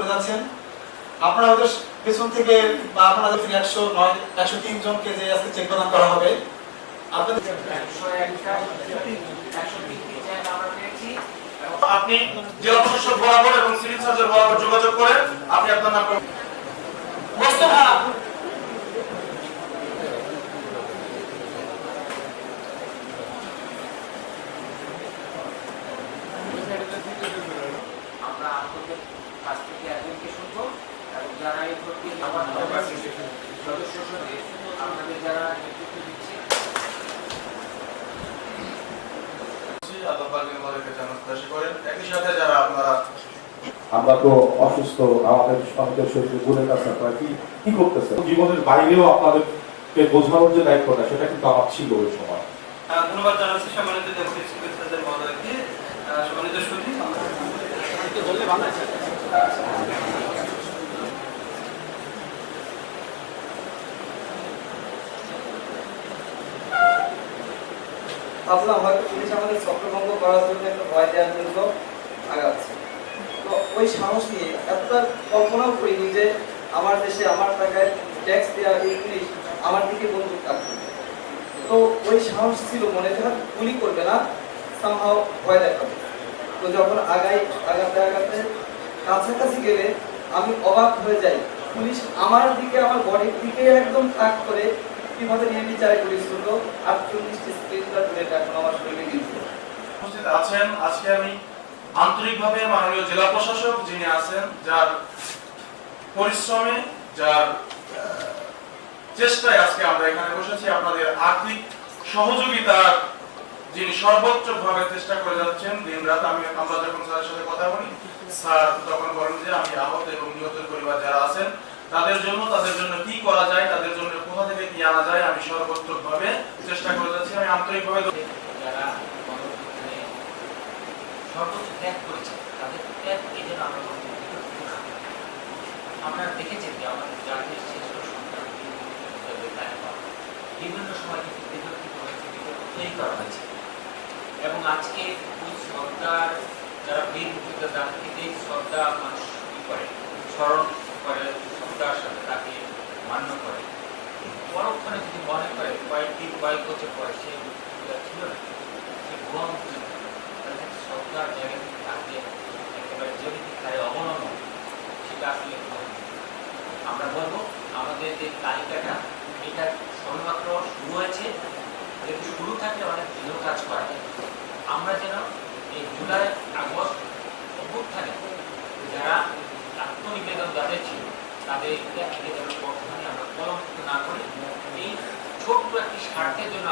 করে যাচ্ছেন। আপনারা হয়তো পেছন থেকে বা আপনারা 109 103 জনকে যে আজকে চেক প্রদান করা হবে, আপনাদের আপনি জেলা প্রশাসক বরাবর এবং সিভিল সার্জন বরাবর যোগাযোগ করে আপনি আপনার নাম মোস্তফা আমরা আপনাদের কাছ থেকে একজনকে শুনবো এবং যারা এই প্রক্রিয়া সদস্য সঙ্গে আপনাদের যারা নেতৃত্ব দিচ্ছে আমরা তো অসুস্থ, আমাদের অনেকের শরীরে গুণের কাছে আপনারা কি করতেছে, জীবনের বাইরেও আপনাদেরকে বোঝানোর যে দায়িত্বটা সেটা কিন্তু আমার ছিল ওই সময়। ধন্যবাদ জানাচ্ছি সম্মানিত ডেপুটি সিভিল সার্জন মহোদয়কে। সম্মানিত সুধী, ভাবলাম হয়তো পুলিশ আমাদের ছত্রভঙ্গ করার জন্য একটা ভয় দেওয়ার জন্য আগাচ্ছে। তো ওই সাহস নিয়ে এতটা কল্পনাও করিনি যে আমার দেশে আমার টাকায় ট্যাক্স দেওয়া এই পুলিশ আমার দিকে বন্দুক কাটবে। তো ওই সাহস ছিল মনে যে গুলি করবে না, সামহাও ভয় দেখাবে। তো যখন আগাতে কাছাকাছি গেলে আমি অবাক হয়ে যাই, পুলিশ আমার দিকে, আমার বডির দিকে একদম তাক করে কিভাবে নির্বিচারে গুলি ছুড়লো। 48টি স্প্লিন্টার বুলেট এখন আমার শরীরে গিয়েছে। উপস্থিত আছেন আজকে আমি আন্তরিকভাবে মাননীয় জেলা প্রশাসক যিনি আছেন, যার পরিশ্রমে, যার চেষ্টায় আজকে আমরা এখানে বসেছি, আপনাদের আর্থিক সহযোগিতা যিনি সর্বোচ্চভাবে চেষ্টা করে যাচ্ছেন দিন রাত। আমরা যখন স্যারের সাথে কথা বলি, স্যার তখন বলেন যে আমি আহত এবং নিহতের পরিবার যারা আছেন তাদের জন্য কি করা যায়, তাদের জন্য কোথা থেকে কি আনা যায়, আমি সর্বোচ্চভাবে চেষ্টা করে যাচ্ছি। আমি আন্তরিকভাবে যারা সর্বোচ্চ ত্যাগ করেছে তাদের ত্যাগকে যেন আমরা দেখেছেন যে আমাদের জাতির শ্রেষ্ঠ সন্তান বিভিন্ন সময় কিন্তু বিতর্কিত হয়েছে, বিতর্ক তৈরি করা হয়েছে। এবং আজকে ওই সরকার যারা বীর মুক্তিযোদ্ধা তাদেরকে শ্রদ্ধা মানুষ করে, স্মরণ করে, শ্রদ্ধার সাথে তাকে মান্য করে। পরক্ষণে যদি মনে করে কয়েক বছর পরে সে ছিল না, সে ভুয়া মুক্তিযোদ্ধা, তাদের শ্রদ্ধার জায়গা থেকে তাকে একেবারে জমিতে খায় অবলম্বন, সেটা আসলে আমরা বলবো আমাদের যে তালিকাটা এটা সবেমাত্র শুরু হয়েছে। যেহেতু শুরু থাকলে অনেক দৃঢ় কাজ করা যায়। আমরা যেন এই জুলাই আগস্ট অভ্যুত্থানে যারা আত্মনিবেদন যাদের ছিল তাদের থেকে যেন কখনোই আমরা কলঙ্কিত না করি। এই ছোট্ট একটি স্বার্থের জন্য